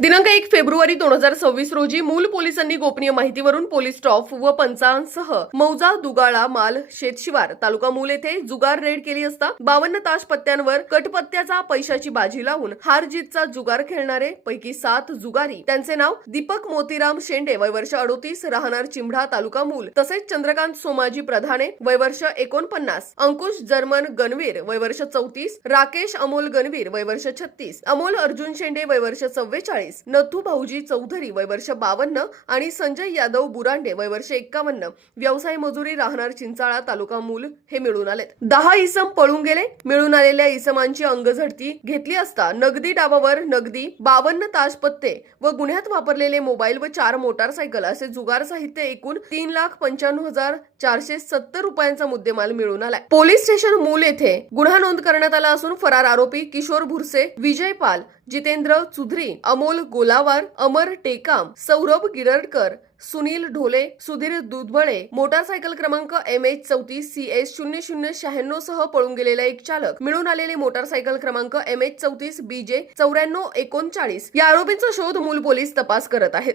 दिनांक 1 फेब्रुवारी 2026 रोजी मूल पोलिसांनी गोपनीय माहितीवरून पोलीस स्टॉफ व पंचांसह मौजा दुगाळा माल शेतशिवार तालुका मूल येथे जुगार रेड केली असता 52 ताश पत्त्यांवर कटपत्त्याचा पैशाची बाजी लावून हार जीतचा जुगार खेळणारे पैकी 7 जुगारी त्यांचे नाव दीपक मोतीराम शेंडे वय वर्ष 38 राहणार चिंभडा तालुका मूल तसेच चंद्रकांत सोमाजी प्रधाने वय वर्ष 49 अंकुश जर्मन गणवीर वय वर्ष 34 राकेश अमोल गणवीर वय वर्ष 36 अमोल अर्जुन शेंडे वय वर्ष 44 नथू भाऊजी चौधरी वय वर्ष 52 आणि संजय यादव बुरांडे वय वर्ष 51 व्यवसाय मजुरी राहणार चिंचाळा तालुका मूल हे मिळून आलेत. 10 इसम पळून गेले. मिळून आलेल्या इसमांची अंगझडती घेतली असता नगदी डावावर नगदी 52 ताश पत्ते व गुन्ह्यात वापरलेले मोबाईल व 4 मोटारसायकल असे जुगार साहित्य एकूण 3,95,470 रुपयांचा मुद्देमाल मिळून आलाय. पोलीस स्टेशन मूल येथे गुन्हा नोंद करण्यात आला असून फरार आरोपी किशोर भुरसे, विजय पाल, जितेंद्र चुधरी, अमोल गोलावार, अमर टेकाम, सौरभ गिरडकर, सुनील ढोले, सुधीर दुधबळे, मोटारसायकल क्रमांक MH34CS0096 सह पळून गेलेला एक चालक, मिळून आलेले मोटारसायकल क्रमांक MH34BJ9439 या आरोपींचा शोध मूल पोलीस तपास करत आहेत.